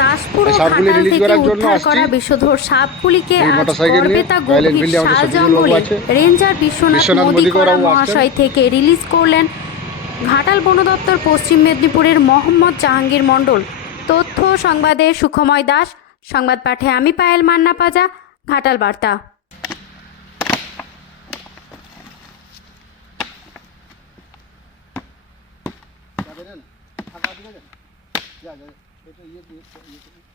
দাসপুর ঘাটাল থেকে করার উদ্ধার করা বিষধর সাপগুলিকে আজ মোটরসাইকেল নিয়ে গড়বেতা রয়্যাল গভীর শাহ জঙ্গলে রেঞ্জার বিশ্বনাথ মোদিকরা মহাশয় থেকে রিলিজ করলেন ঘাটাল বন দপ্তর পশ্চিম মেদিনীপুরের মোহাম্মদ জাহাঙ্গীর মণ্ডল। তথ্য সংবাদে সুখময় দাস। সংবাদ পাঠে আমি পায়েল মান্না পাজা ঘাটাল বার্তা। बेटा ये ये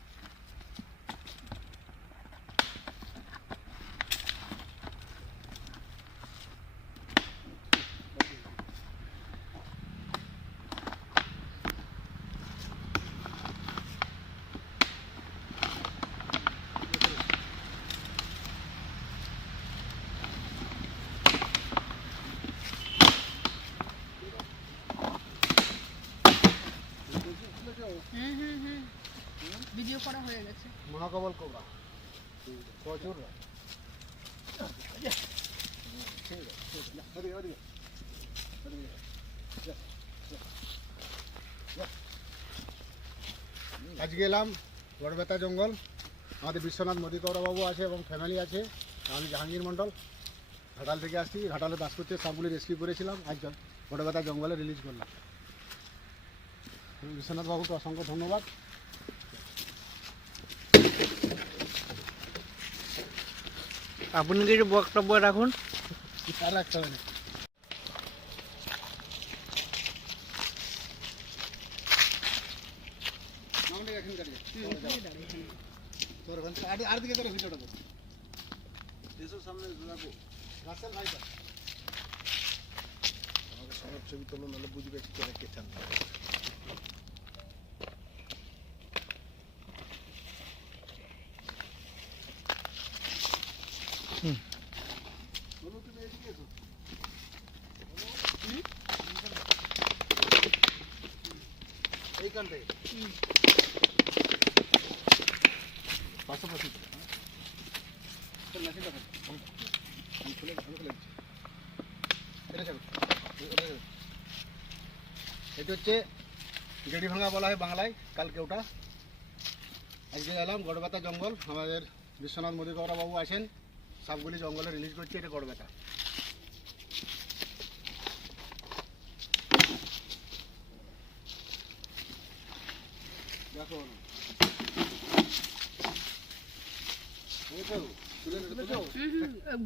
ভিডিও করা হয়ে গেছে। মহাকমল কোবরা প্রচুর। আজকে এলাম গড়বেতা জঙ্গল। আমাদের বিশ্বনাথ বাবু আছে এবং ফ্যামিলি আছে। আমি জাহাঙ্গীর মণ্ডল। ঘাটাল থেকে আসছি। ঘাটালে বাস করতে সবগুলি রেস্কিউ করেছিলাম। আজ গড়বেতা জঙ্গলে রিলিজ করলাম। বিশ্বনাথ বাবুকে অসংখ্য ধন্যবাদ। আপনি কিছু বক্তব্য রাখুন। আর রাখতে হবে না। আর- দিকে তোর ভিডিওটা কর এসব সামনে রাখো রাসেল ভাই আমাকে সবার ছবি তোলো নাহলে বুঝবে কি করে কে চান বলো তুমি এদিকে এসো এটা হচ্ছে গেড়ি ভাঙা বলা হয় বাংলায়, কালকে ওটা। আজকে এলাম গড়বেতা জঙ্গল। আমাদের বিশ্বনাথ মোদিকৌরা বাবু আছেন সবগুলি জঙ্গলে রিলিজ করছে, এটা গড়বেতা দেখো বুঝেছ? তুলে তুলেছো?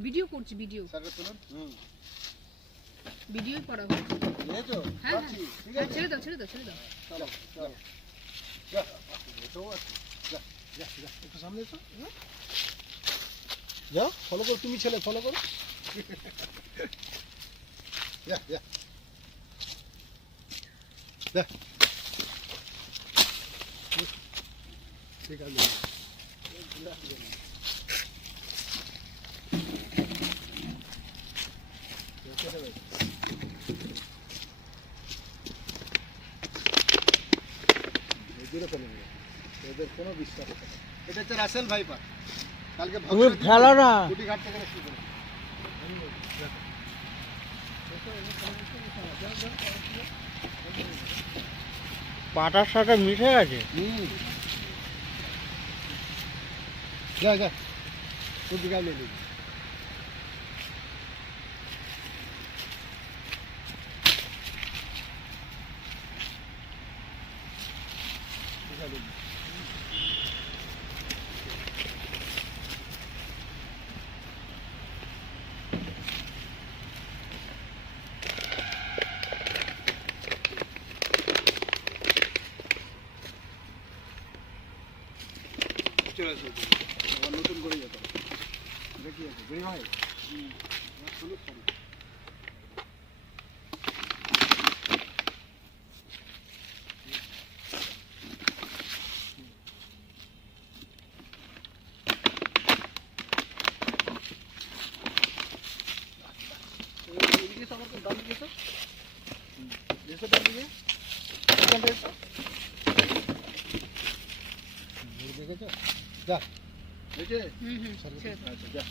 ভিডিও করছি ভিডিও। ভিডিওই করা হচ্ছে? হ্যাঁ, যাচ্ছি। হ্যাঁ, ছেড়ে দাও ছেড়ে দাও ছেড়ে দাও চলো, চলো। যা, যা, যা, যা, একটু সামনে। যাও ফলো করো তুমি ছেলে ফলো করো যা যা যা এদের কোনো বিশ্বাস এটা রাসেল ভাইপার কালকে না পাটার সাথে মিশে গেছে। যা যা তোর দিকে আমি নিয়ে চলে দেখেছ যা হয়েছে হুম হুম ছেড়ে দাও আচ্ছা যা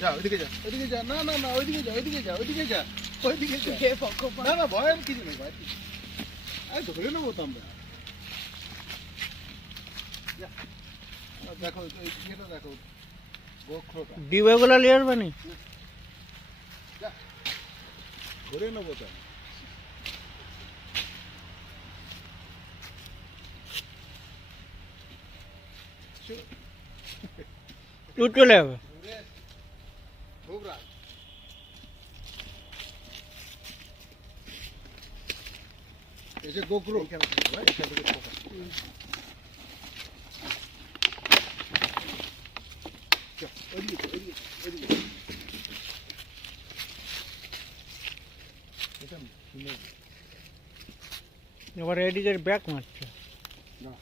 যা ওইদিকে যা ওইদিকে যা না না না ওইদিকে যা ওইদিকে যা ওইদিকে যা ওইদিকে যা। না না ভয়ের কিছু নেই ভয়ের কিছু আরে ধরে নেব তো আমরা। দেখো এই ইয়েটা দেখো গোখরোটা। ডিবাগুলো ধরে নেব তো তুই চলে ওইদিকে, ওইদিকে। এখানে, সুন্দর। এবার এদিকে ব্যাক মারছে না।